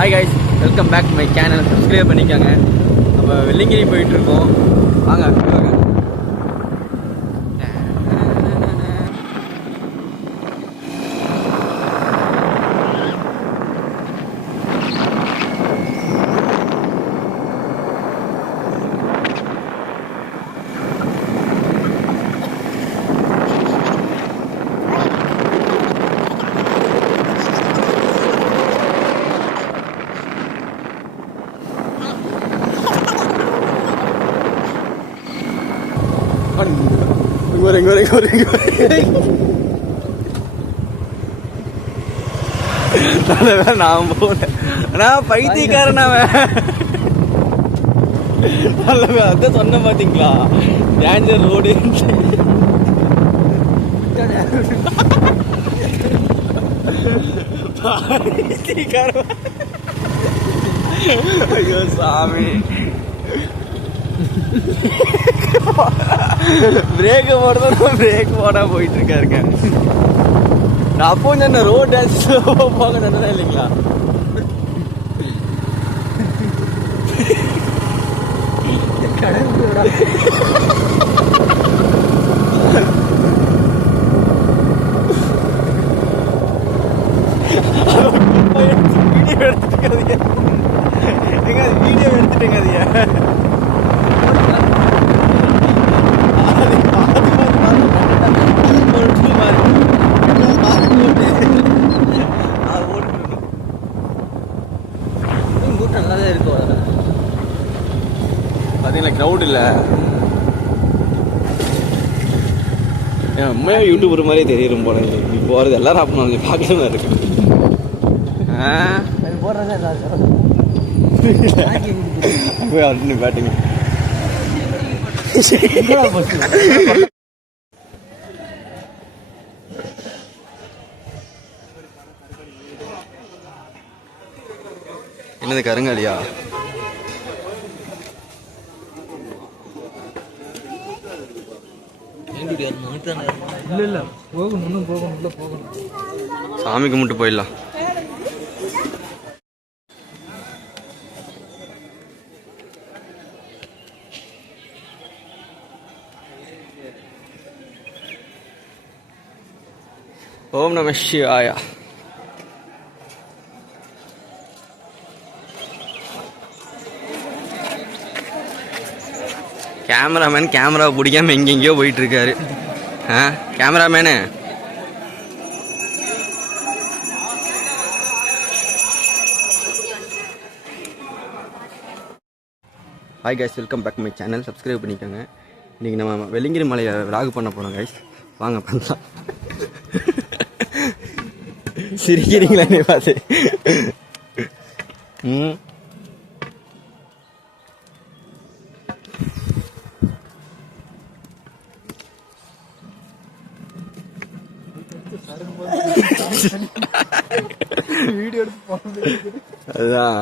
Hi guys, welcome back to my channel. Subscribe பண்ணிக்கோங்க. நம்ம வெள்ளிங்கிரி போயிட்டுருக்கோம். வாங்க வாங்க. நான் போனேன், நான் பைத்தியக்காரன். அதான் சொன்ன பாத்தீங்களா, டேஞ்சர் ரோடு. ஐயோ சாமி, பிரேக் போட போயிட்டு இருக்காருங்க. நான் அப்போ சொன்ன ரோட் டான்ஸ் போக சொன்னதா இல்லைங்களா? வீடியோ எடுத்துட்டேங்க. பார்த்தீங்களா, க்ரௌட் இல்லை. உண்மையாக யூடியூபர் மாதிரியே தெரியும் போல. இப்படி போகிறது எல்லாரும் அப்போ பார்க்கணும் இருக்கு. பேட்டிங்க என்னது கருங்காலியா? இல்ல போகணும், போகணும். சாமி கும்பிட்டு போயிடலாம். ஓம் நம சிவாயா. கேமராமேன் கேமரா பிடிக்காம எங்கெங்கேயோ போயிட்டு இருக்காரு. Cameraman hi guys, welcome back my channel. Subscribe பண்ணிக்கோங்க. இன்றைக்கி நம்ம வெள்ளிங்கிரி மலையை விலாக் பண்ண போகிறோம் கைஸ். வாங்க பண்ணலாம். சிரிக்கிறீங்களா நீ பார்த்து? வீடியோ எடுத்து போனது அதுதான்.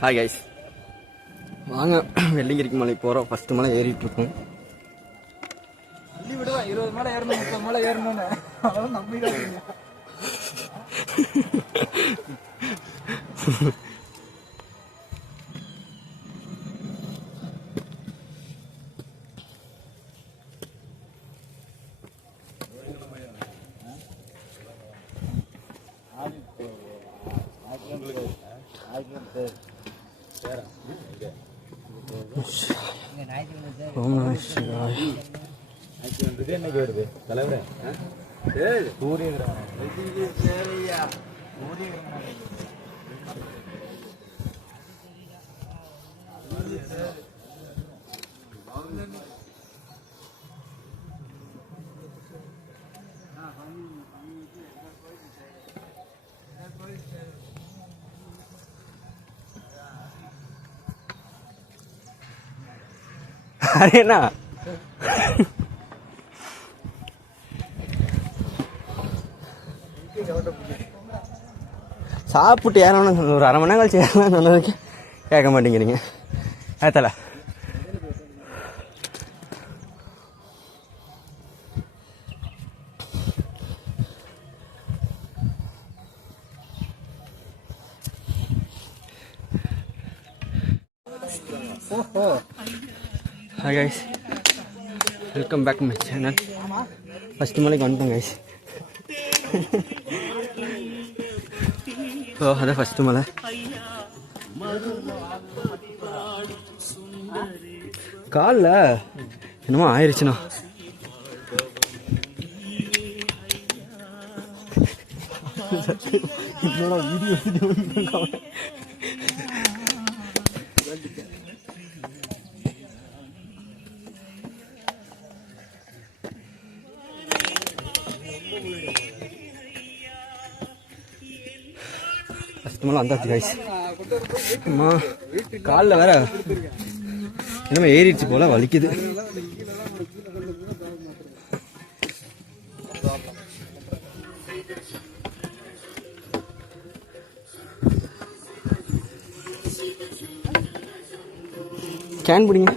ஹாய் கைஸ், வாங்க வெள்ளிங்கிரிக்கு மலை போகிறோம். ஃபஸ்ட்டு மலை ஏறிட்டு இருக்கோம். 20 மலை ஏறணும், 30 மலை ஏறணும்னு அதெல்லாம் நம்பிடாதீங்க. ஓம் நம சிவாய. என்னைக்கு வருது தலைவரே? சூரிய அரேண்ணா சாப்பிட்டு ஏறணும்னு ஒரு அரை மணி நேரம் கழிச்சு ஏறலாம்னு சொன்னதுக்கு கேட்க மாட்டேங்கிறீங்க. ஏத்தல ஓஹோ hi guys, welcome back my channel. First மலைக்கு வந்துட்டோம் கைஸ். ஸோ அதான் ஃபஸ்ட்டு மலை. காலில் என்னமோ ஆயிடுச்சுண்ணா. வீடியோ ஃபஸ்ட்டு வந்தாச்சு கைஸ். அம்மா காலில் வேற என்னமோ ஏறிடுச்சு போல, வலிக்குது. கேன் பிடிங்க.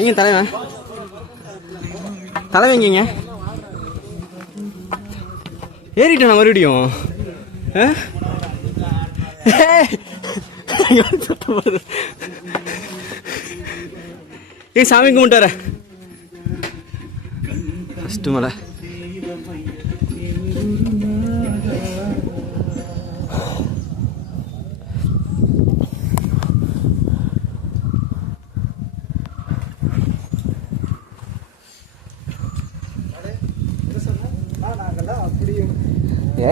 எங்க தலைவன்? தலைவன் எங்கீங்க? ஏறிட்டேன் மறுபடியும். ஏன் சாமி கும்பிட்டார? ஃபஸ்ட்டு மலை.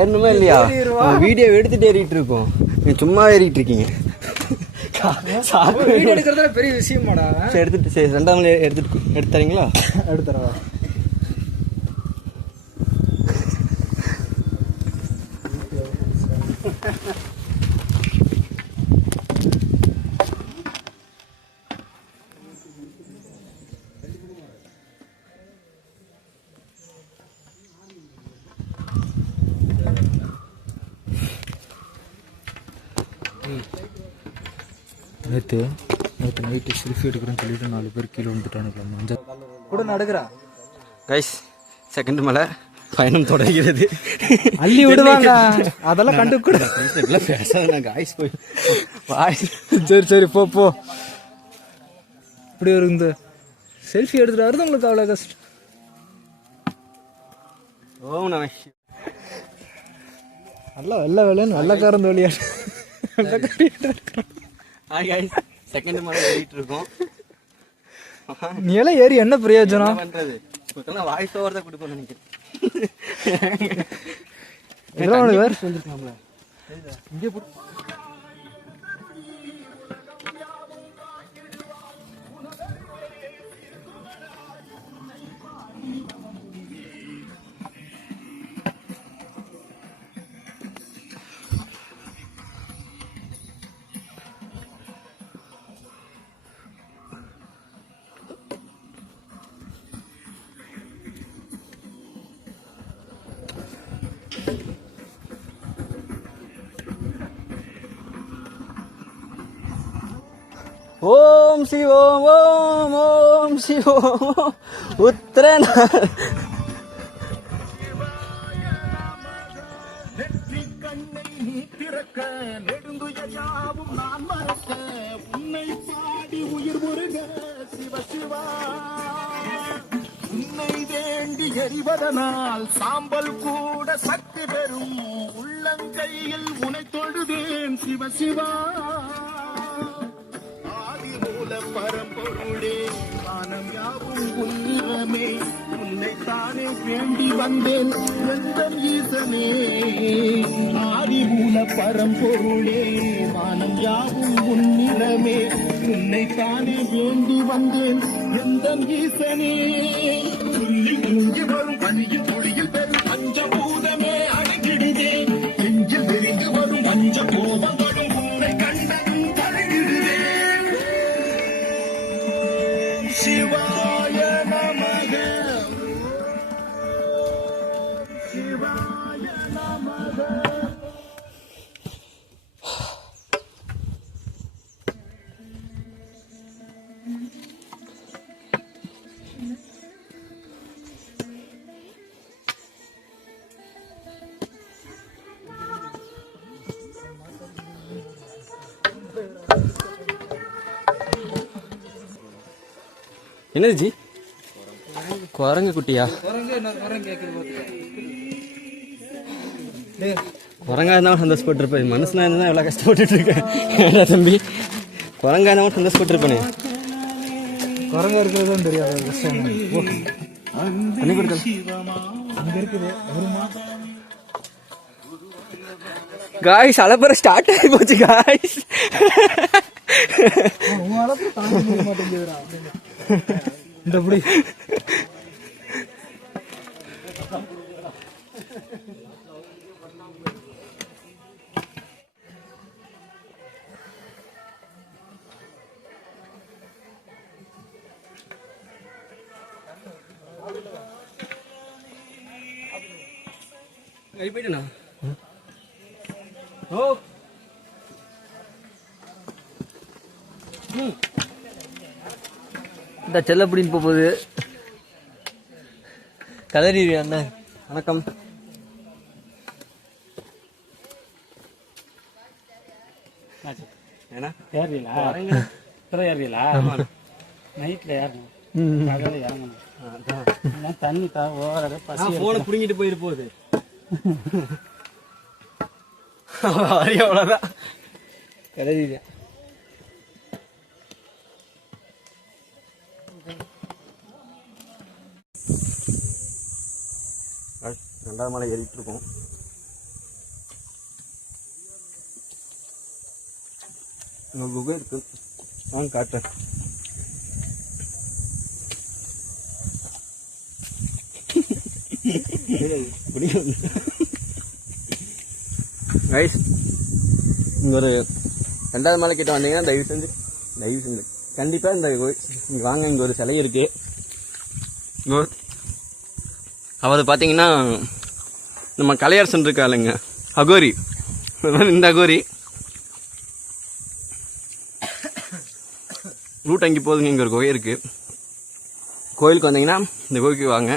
ஏறணுமே இல்லையா? வீடியோ எடுத்துட்டு ஏறிட்டு இருக்கோம், நீ சும்மா ஏறிட்டு இருக்கீங்க. வீடியோ எடுக்கிறதுல பெரிய விஷயமாடா. சரி எடுத்துட்டு, சரி ரெண்டாவது எடுத்து தரீங்களா? எடுத்துறவா? நேற்று நைட்டு செல்ஃபி எடுக்கிறேன்னு சொல்லிட்டு 4 பேர் கீழே வந்துட்டானுங்க. மஞ்சள் கூட நடக்கிறா கைஸ். செகண்ட் மலை பயணம் தொடர்கிறது. அள்ளி விடுவாங்க, அதெல்லாம் கண்டு கூட பேசாத காய்ஸ். போய் சரி சரி போ போ. இப்படி ஒரு இந்த செல்ஃபி எடுத்துட்டு வருது உங்களுக்கு அவ்வளோ கஷ்டம். ஓம் நம. நல்லா வெள்ளை வெள்ளைன்னு வெள்ளைக்காரன் தோழியா. ஹாய் கைஸ், செகண்ட் மலை ஏறிட்டு இருக்கோம். நீ எல்லாம் ஏறி என்ன பிரயோஜனம் பண்றது? வாய்ஸ் ஓவர் தான் கொடுப்போம் நினைக்கிறேன். வந்துருக்காங்களா இங்கே ஓம் சிவோம் ஓம் ஓம் சிவோம் உத்திரன நெற்றி கண்ணை நீ திறக்க நெடுங்குயாவும் நான் மறக்க உன்னை பாடி உயிர் முருக சிவ சிவா. உன்னை வேண்டி எறிவதனால் சாம்பல் கூட சக்தி பெறும் உள்ளங்கையில் உனை தொழுதேன் சிவ சிவா. பரம்பொருளே வானம் யாவும் உன்னிடமே உன்னைத்தானே வேண்டி வந்தேன் எந்த ஈசனே. பரம்பொருளே வானம் யாவும் உன்னிறமே உன்னைத்தானே வேண்டி வந்தேன் எந்த ஈசனே துள்ளி தூங்கி வரும் பனியில் துளியில் பெரும் பஞ்சபூதமே அடங்கிடுதே நெஞ்சில் விரிந்து வரும் பஞ்ச கோபங்களும் உன்னை கண்டதும் தழுகிடுதே சிவாய நமக சிவாய நமக. என்னது ஜி குரங்கு குட்டியா குரங்கா இருந்தாலும் சந்தோஷப்பட்டிருப்பேன் மனுஷனா இருந்தா எவ்வளவு கஷ்டப்பட்டு இருக்கேன் ஏடா தம்பி குரங்கா இருந்தாலும் சந்தோஷப்பட்டிருப்பேனே குரங்கா இருக்கிறதும் தெரியாது கஷ்டம் பண்ணி கொடுத்தேன் அங்க இருக்குது காய்ஸ் அலப்பற ஸ்டார்ட் ஆகி போச்சு காய்ஸ் இந்த புடி போயிட்டேண்ணா ஓ இந்த செல்ல அப்படின்னு போகுது கலரி அண்ணன் வணக்கம் ஏன்னா ஏறீங்களா நைட்ல ஏறணும் பகல இறங்கணும் தண்ணி போனை புடுங்கிட்டு போயிரு போகுது அவ்வளவுதான் கலரி ரெண்டாவது மலை ஏறிட்டு இருக்கோம் இங்க குகை இருக்கு நான் காட்டுறேன் கைஸ் இங்க ஒரு ரெண்டாவது மலை கிட்ட வந்தீங்கன்னா தயவு செஞ்சு கண்டிப்பா இந்த இங்க வாங்க இங்க ஒரு சிலை இருக்கு அவர் பார்த்தீங்கன்னா நம்ம கலையரசன் இருக்காளுங்க அகோரி இந்த அகோரி ரூட் அங்கே போகுதுங்க இங்கே ஒரு கோயில் இருக்கு கோயிலுக்கு வந்தீங்கன்னா இந்த கோயிலுக்கு வாங்க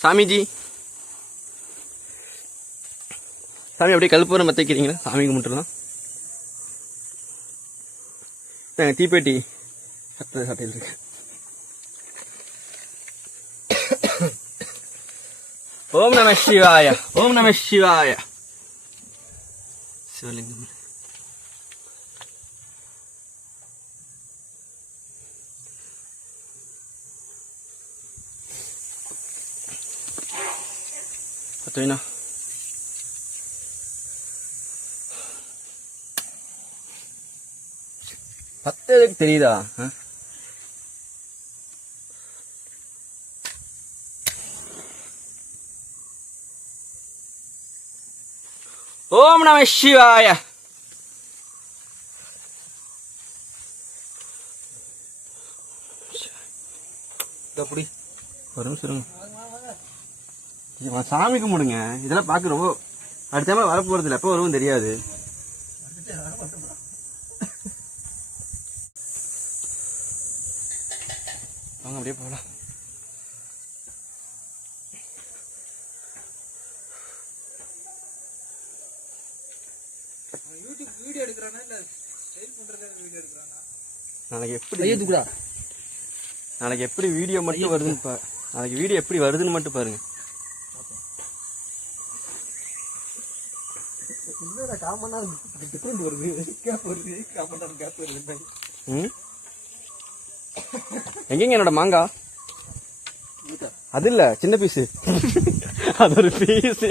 சாமிஜி சாமி அப்படியே கல்பூரம் மத்தைக்கிறீங்களா சாமி கும்பிட்டுலாம் தீப்பெட்டி சட்டையில் இருக்கு ஓம் நம சிவாய ஓம் நம சிவாய சிவலிங்கம் பார்த்தீங்கன்னா பத்ததுக்கு தெரியுதா ஓம் நம சிவாய அப்படி ஒரு நிமிஷம் இருங்க சாமி கும்பிடுங்க இதெல்லாம் பார்க்குறோம் அடுத்த டைம் வரப்போறது இல்லை எப்போ வருவோம் தெரியாது வாங்க அப்படியே போகலாம் நாளைக்கு எப்படி வீடியோ மட்டும் வருதுன்னு நாளைக்கு வீடியோ எப்படி வருதுன்னு மட்டும் பாருங்க எங்கங்க என்னோட மாங்காய் அது இல்ல சின்ன பீஸு அது ஒரு பீஸு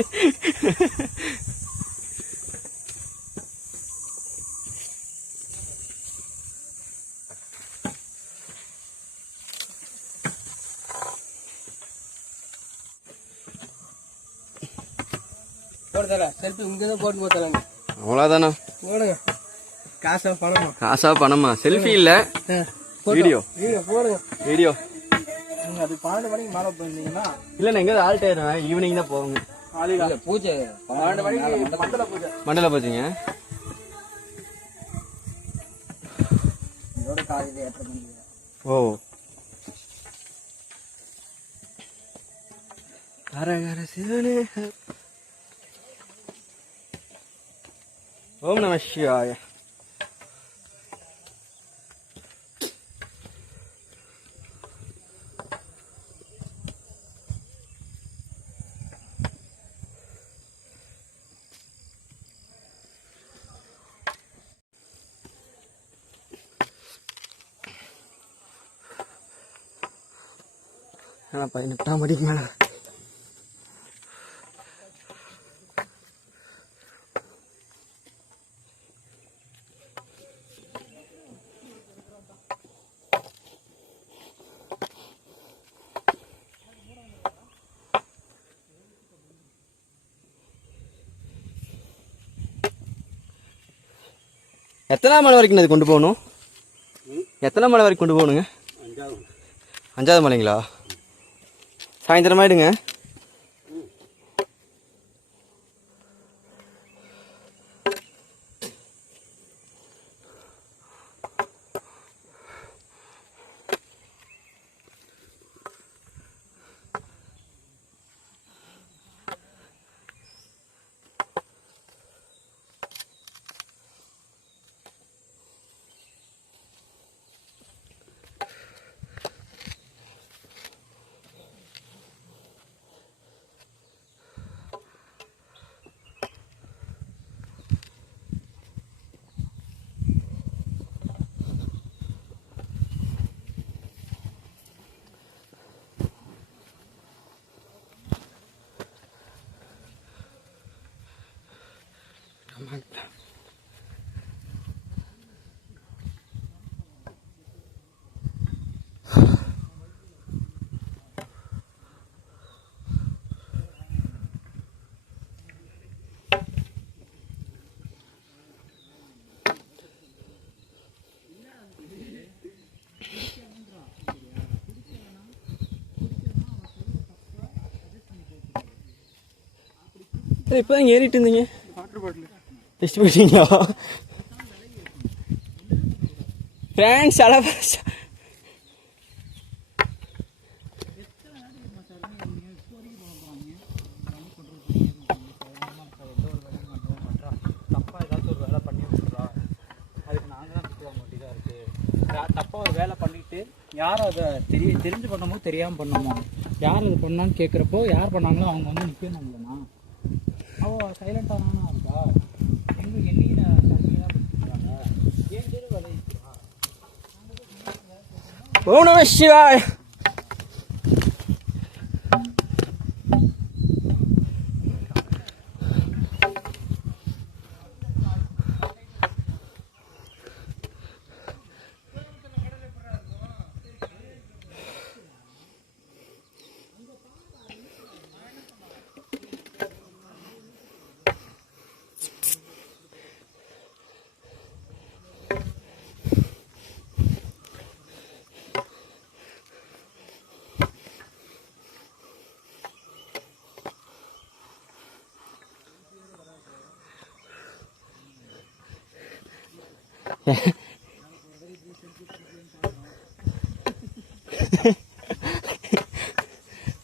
போடுதல செல்ஃபி இங்கே தான் போட்டு போத்தலாங்க. அவ்வளோதானா? போடுங்க. காசா பணமா? காசா பணமா? செல்ஃபி இல்லை, வீடியோ. போடுங்க வீடியோ. நீங்கள் அது 12 மணிக்கு மேலே போயிருந்தீங்கன்னா இல்லைண்ணா எங்கேயாவது ஆல்ட் ஆயிடுவேன். ஈவினிங் தான் போவாங்க. காலையில் பூஜை 12 மணிக்கு மண்டல பூஜைங்க. இதோட காலையில் 8:30 மணிக்கு. ஓ, ஹரஹர சிவனே. ஓம் நம சிவாய. ஆனால் 18ஆம் மணிக்கு மேலே எத்தனாம் மலை வரைக்கும் அது கொண்டு போகணும்? எத்தனை மலை வரைக்கும் கொண்டு போகணுங்க? 5வது மலைங்களா? சாயந்தரம் ஆயிடுங்க. இப்போ இங்கே ஏறிட்டு இருந்தீங்க, டெஸ்ட் போயிட்டீங்களா? ஃப்ரெண்ட்ஸ் அழகா தப்பா ஒரு வேலை பண்ணிட்டு யாரும் அதை தெரிஞ்சு பண்ணமோ தெரியாமல் பண்ணமோ யார் அது பண்ணான்னு கேட்குறப்போ யார் பண்ணாங்களோ அவங்க வந்து நிற்கணும் இல்லைண்ணா. அவள் சைலண்டானா இருக்கா? எங்களுக்கு என்னைக்கு தனியாக பண்ணிக்கிறாங்க ஏன் பேர் விளையிக்கிறா? ஓம் நம சிவாய.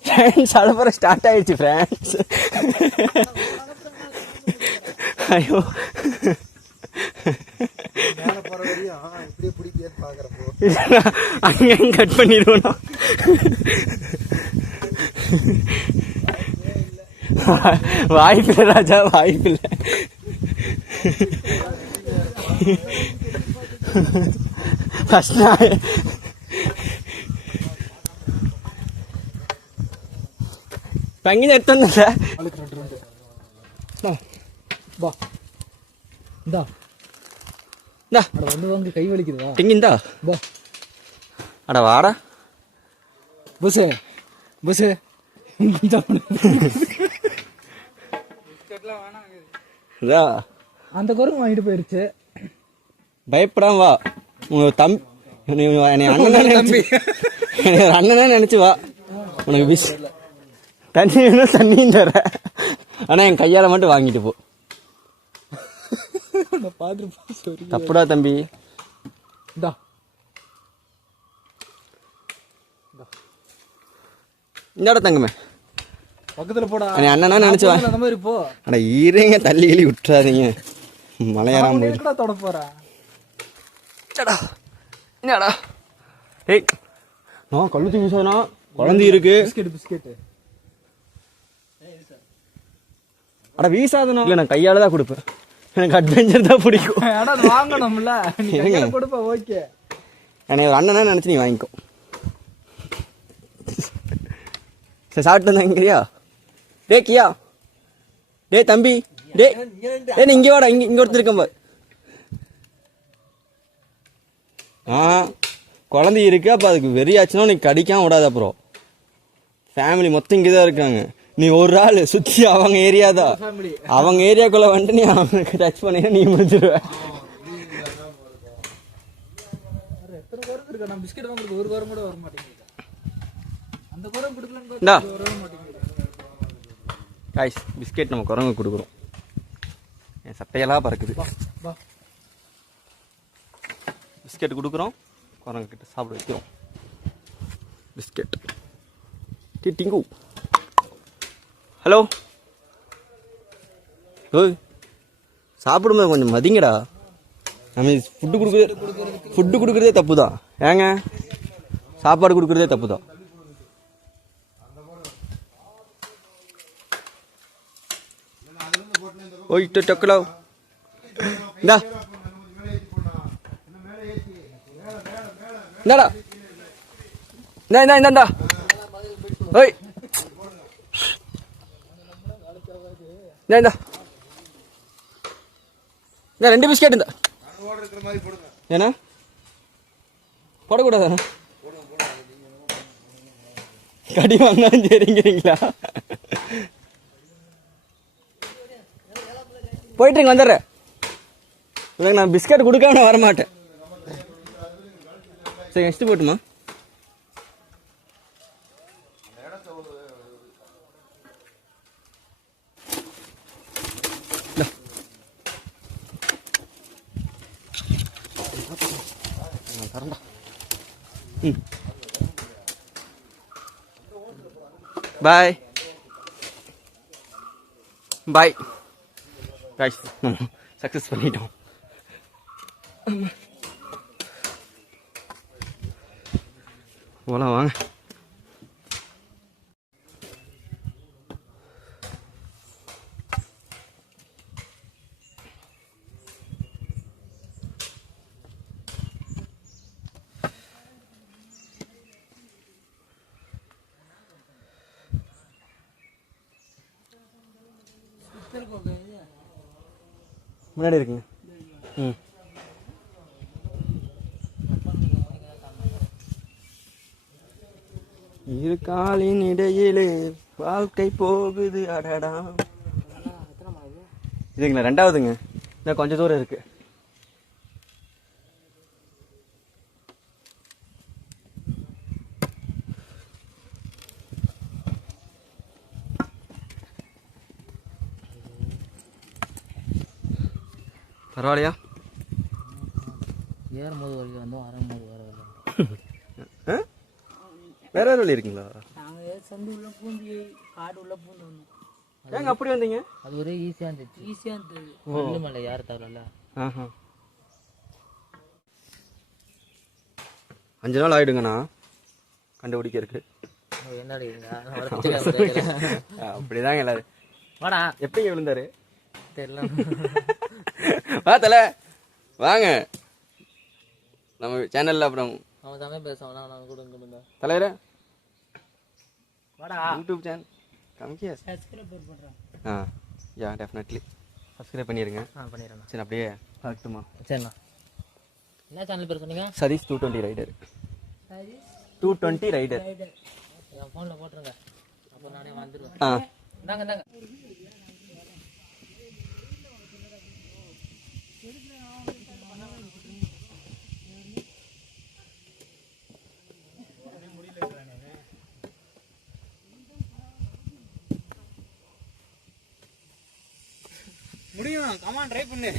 ஃப்ரெண்ட்ஸ் அலப்பறம் ஸ்டார்ட் ஆயிடுச்சு ஃப்ரெண்ட்ஸ். ஐயோ அங்கேயும் கட் பண்ணிடுவோம். வாய்ப்பில்லை ராஜா, வாய்ப்பில்லை. ஃபர்ஸ்ட் நான் பங்கின எடுத்து வந்தேன். வா இந்தா இந்தா அட வந்து கை வலிக்குதா? இந்தா வா அட வாடா பஸ்ஸு பஸ்ஸு இதா அந்த குரங்கு வாங்கிட்டு போயிருச்சு. பயப்படாம வா. உங்க தம்பி என்னை அண்ணனே தம்பி அண்ணனே நினைச்சு வா. உனக்கு தண்ணி வேணும், தண்ணியும் தர. ஆனா என் கையால மட்டும் வாங்கிட்டு போ. தப்புடா தம்பி. இந்தோட தங்கமே பக்கத்துல போடா. அண்ணனா நினைச்சு வா. அந்த மாதிரி போ. அட ஈரங்க தள்ளி கிளி விட்டுறாதீங்க. மலையாராம எங்கடா தொட போற? என்னடா ஏய் நான் கல்லு தூக்கி வீசாதனா. குழந்தை இருக்கு. பிஸ்கெட் அட வீசாதனா. இல்ல நான் கையால தான் கொடுப்பேன். எனக்கு அட்வென்ச்சர் தான் பிடிக்கும். அட வாங்கணும்ல. நீ கையால கொடுப்ப. ஓகே. என்னை ஒரு அண்ணனா நினைச்சு நீ வாங்கிக்கோ. சரி சாப்பிட்டு வந்தாங்கிறியா? டே கியா, டே தம்பி, டே நீ இங்கே வாடா. இங்க ஒருத்தர் இருக்கம்ப. குழந்தை இருக்கு. அப்போ அதுக்கு வெறியாச்சுன்னா நீ கடிக்காம விடாத. அப்புறம் ஃபேமிலி மொத்தம் இங்கே தான் இருக்காங்க. நீ ஒரு ஆள் சுற்றி அவங்க ஏரியா தான். அவங்க ஏரியாக்குள்ளே வந்துட்டு நீ அவனுக்கு டச் பண்ணினா நீ முடிஞ்சிருவ. எத்தனை குரங்கு இருக்கு? நான் பிஸ்கெட் வாங்குறது ஒரு வாரம் கூட வர மாட்டேங்குது. அந்த குரங்கு கொடுக்கலன்னு வர மாட்டேங்குது. காய்ஸ் பிஸ்கெட் நம்ம குரங்கு கொடுக்குறோம். என் சட்டையெல்லாம் பறக்குது. பிஸ்கெட் கொடுக்குறோம், குரங்கு கிட்ட சாப்பிட வைக்கிறோம். பிஸ்கெட் டிங்கு. ஹலோ ஓய், சாப்பிடும்போது கொஞ்சம் மதிங்கடா. நம்ம ஃபுட்டு கொடுக்குறதே தப்பு தான். ஏங்க சாப்பாடு கொடுக்குறதே தப்பு தான். ஓய்ட்டு டக்குலா இந்தா இந்தாடா. இந்தா ஓய் இந்தா இந்த 2 பிஸ்கெட் இந்த ஏன்னா போடக்கூடாதாண்ணா? கடி வாங்கினாலும் சரிங்கிறீங்களா? போயிட்டுங்க வந்துடுறேன். இல்லைங்க நான் பிஸ்கட் கொடுக்காம வர மாட்டேன். சரி நெக்ஸ்ட் போட்டுமா? தரண்டா. பாய் பாய் காய்ஸ், சக்ஸஸ் பண்ணிட்டோம். போலாம் வாங்க. முன்னாடி இருக்குங்க. இரு காலின் இடையிலே வாழ்க்கை போகுது அடடா. இதுங்களா 2வதுங்க. இன்னும் கொஞ்சம் தூரம் இருக்கு. பரவாயில்லையா? ஏறும்போது வழி வந்தோம், வரும்போது வேற வழி. வேற வேற வழி இருக்குங்களா? நாங்கள் சந்து உள்ள பூந்தி காடு உள்ள பூந்து வந்தோம். ஏங்க அப்படி வந்தீங்க? அது ஒரே ஈஸியாக இருந்துச்சு. ஈஸியாக இருந்தது. ஒன்றும் மேலே யார் தரல. 5 நாள் ஆயிடுங்கண்ணா கண்டுபிடிக்கிறதுக்கு. என்னடி அப்படிதாங்க எல்லாரும். வாடா. எப்படிங்க விழுந்தாரு தெரியல. பார்த்தல வாங்க நம்ம சேனல்ல. அப்புறம் அவன் தமிழ் பேசுவான். நான் கூட தலைவரே வாடா. யூடியூப் சேனல் கம்மியா சப்ஸ்கிரைப் பண்ணுறேன். யா டெஃபினெட்லி சப்ஸ்கிரைப் பண்ணிடுங்க. பண்ணிடுறேன். சரி அப்படியே பார்க்கட்டுமா? சரிண்ணா. என்ன சேனல் பேர் சொன்னீங்க? சதீஷ் 220 ரைடர். 220 ரைடர். என் ஃபோனில் போட்டுருங்க. அப்போ நானே வந்துடுவேன். இந்தாங்க இந்தாங்க. முடியும். கமான் ட்ரை பண்ணு.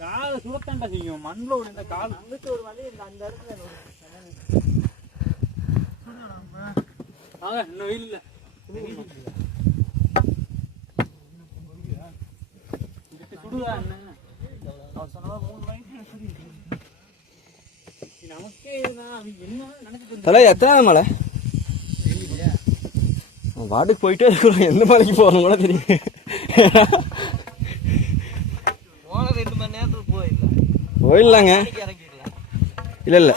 கால் சுத்தண்டா செய்யும். மண்ணில் விழுந்த கால் அங்கிட்டு ஒரு வழி இல்லை. அந்த இடத்துல இன்னும் வெயில் இல்லை. சுடுதா என்ன அவர் சொன்னதா 3 வயசு நமக்கே என்ன நினைச்சிட்டு தலை எத்தனாவது மலை வாட்டுக்கு போயிட்டே இருக்கிறோம். எந்த மலைக்கு போகணும் கூட தெரியும். போன 2 மணி நேரத்துக்கு போயிடலாங்க. இல்லை இல்லை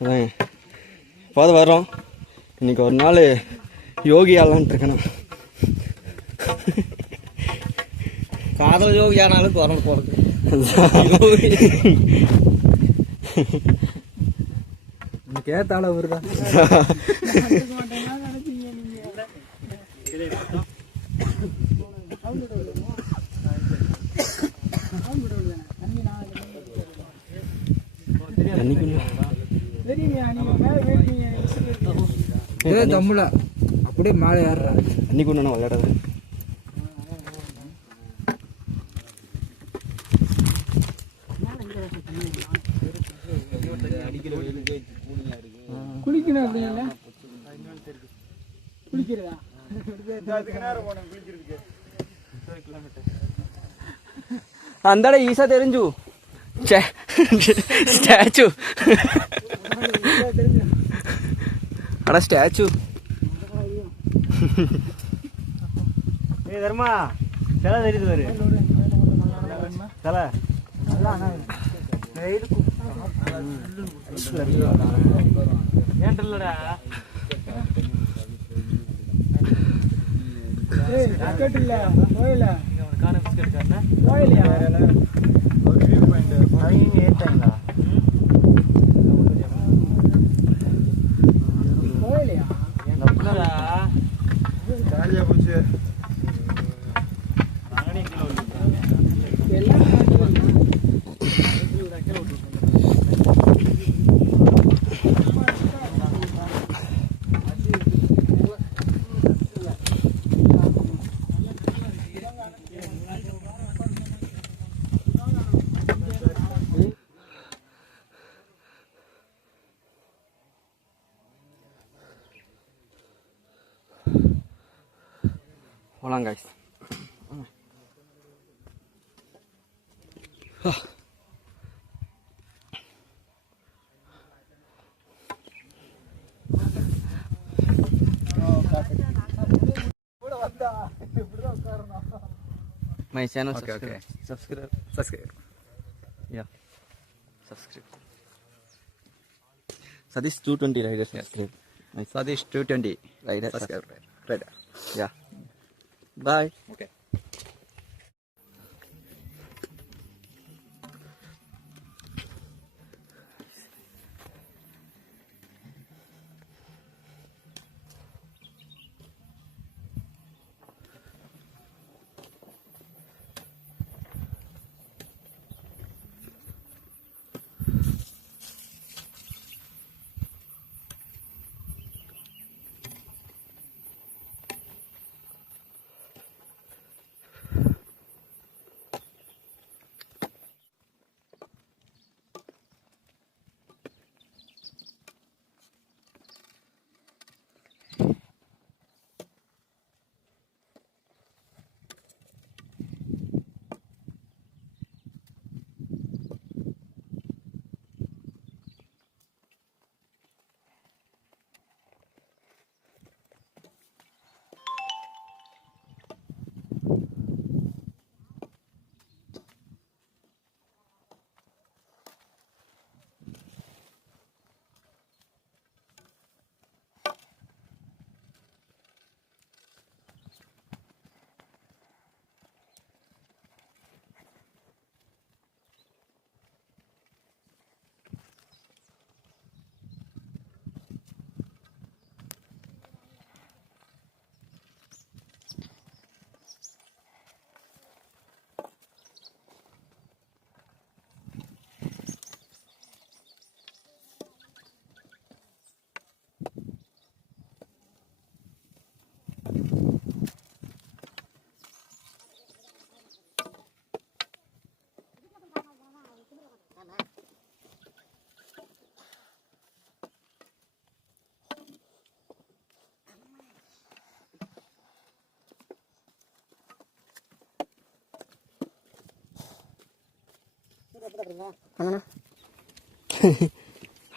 அதாங்க போது வர்றோம். இன்னைக்கு ஒரு நாள் யோகி ஆகலான்ட்டு இருக்கேன். காதல் யோகி ஆனாலும் குரல் போறது கேட்டால வருதா தம்முல அப்படியே மேலே ஏறுறா. அன்னைக்கு ஒன்று விளையாடாது. குளிக்கணும் அப்படின்னா குளிக்கிறதா அந்த ஈஸா தெரிஞ்சு ஸ்டாச்சு அட ஸ்டாச்சு தர்மா சில தெரியுது வரு சில ஏன்டா போலாம் guys. My channel. Okay. Subscribe. Yeah. Subscribe. Sadish 220 rider subscribe. Sadish 220 Rider subscribe. Right. Yeah. Bye. Okay.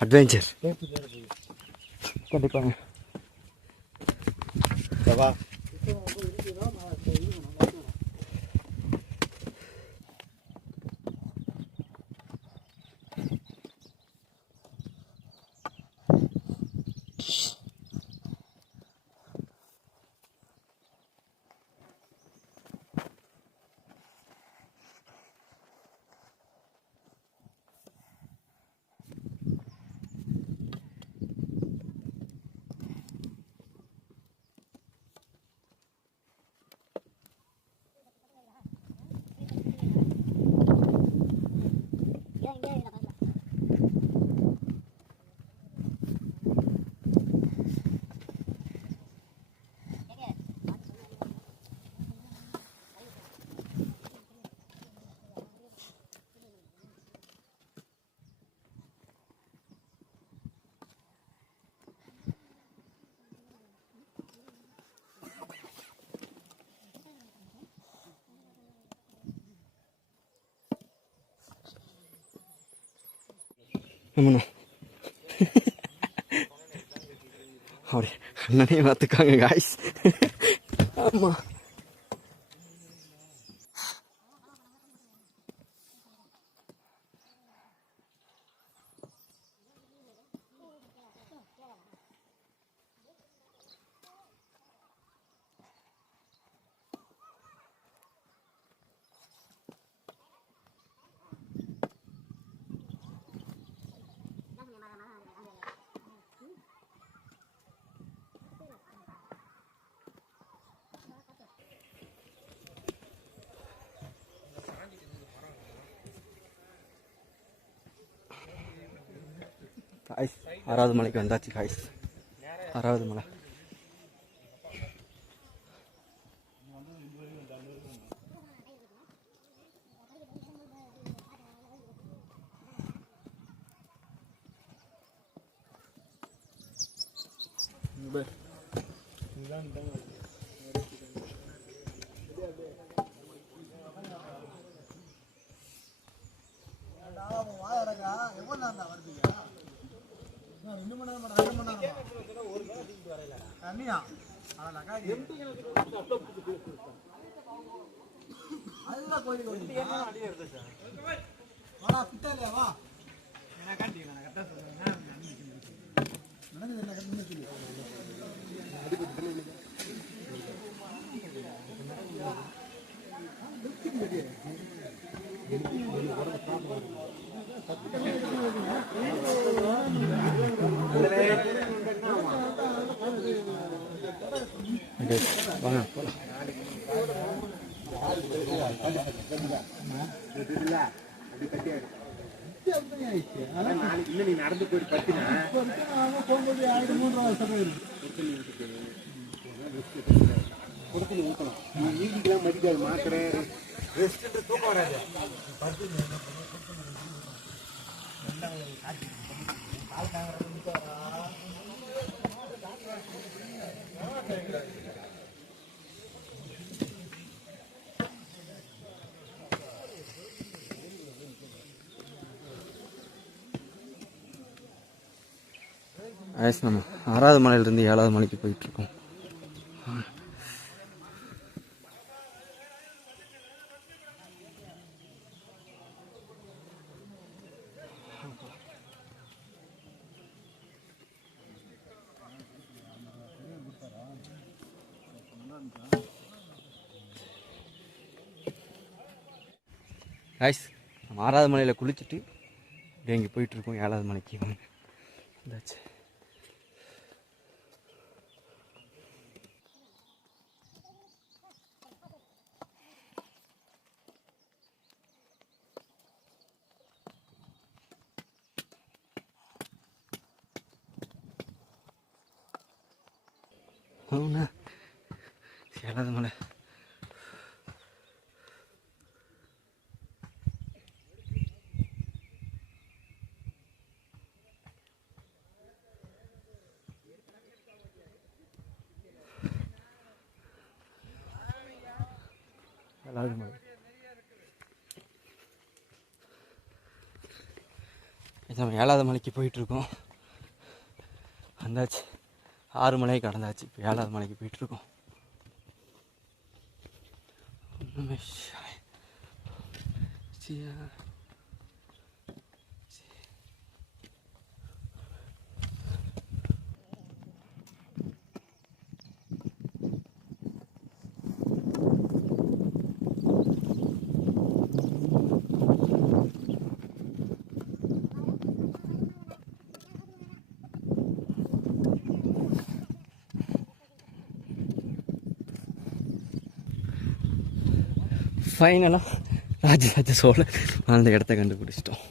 Adventure கண்டிப்பாங்க. ஆமாண்ணா அப்படி அண்ணனே பார்த்துக்காங்க காய்ஸ். ஆமாம் காய்ஸ் 6வது மலைக்கு வந்தாச்சு காய்ஸ். 6வது மலை. வாங்க போலாம். நீ நடந்து போயிட்டு பத்தினா போகும்போது 3 வருஷம் கொடுத்து ஊற்றணும். நீ ஈவினிங்லாம் மதிக்காது மாத்திரை ரெஸ்ட் தூக்கம் வராது. ஆயிஸ் நம்ம 6வது மலையிலேருந்து 7வது மலைக்கு போயிட்டுருக்கோம். ஆயிஸ் நம்ம 6வது மலையில் குளிச்சுட்டு அப்படியே இங்கே போயிட்டுருக்கோம் 7வது மலைக்கு. வாங்க வந்தாச்சு. అవునా 7வது மலை. நம்ம 7வது மலைக்கு போயிட்டுருக்கோம். வந்தாச்சு, 6 மலையை கடந்தாச்சு. இப்போ 7வது மலைக்கு போயிட்டுருக்கோம். ஒன்றுமே ஃபைனலாக ராஜராஜ சோழன் அந்த இடத்த கண்டுபிடிச்சிட்டோம்.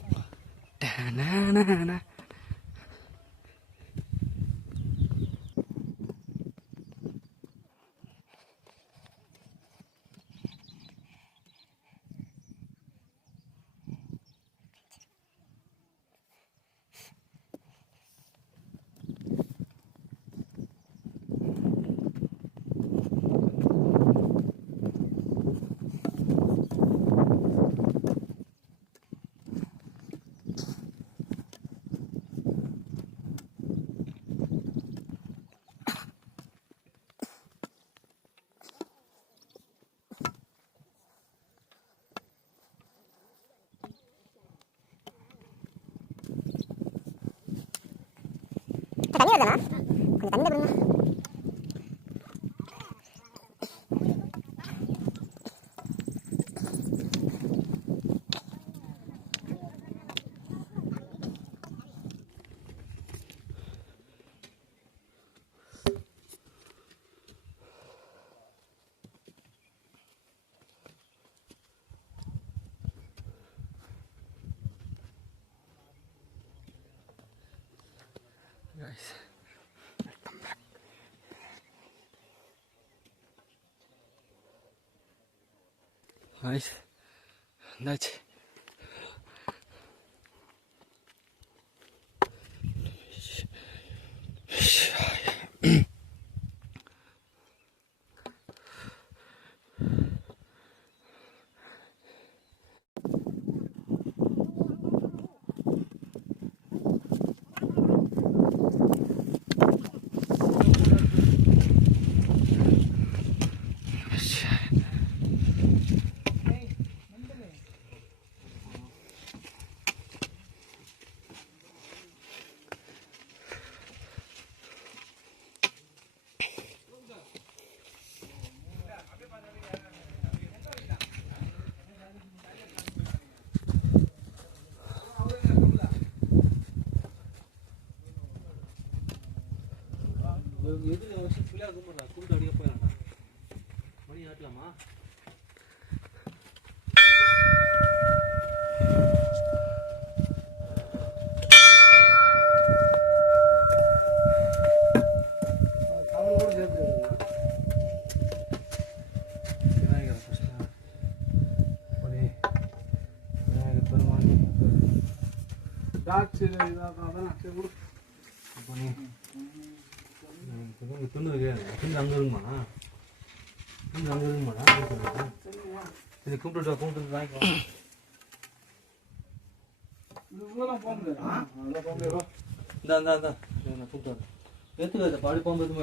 guys, வந்தாச்சு. பாடி போகும்போது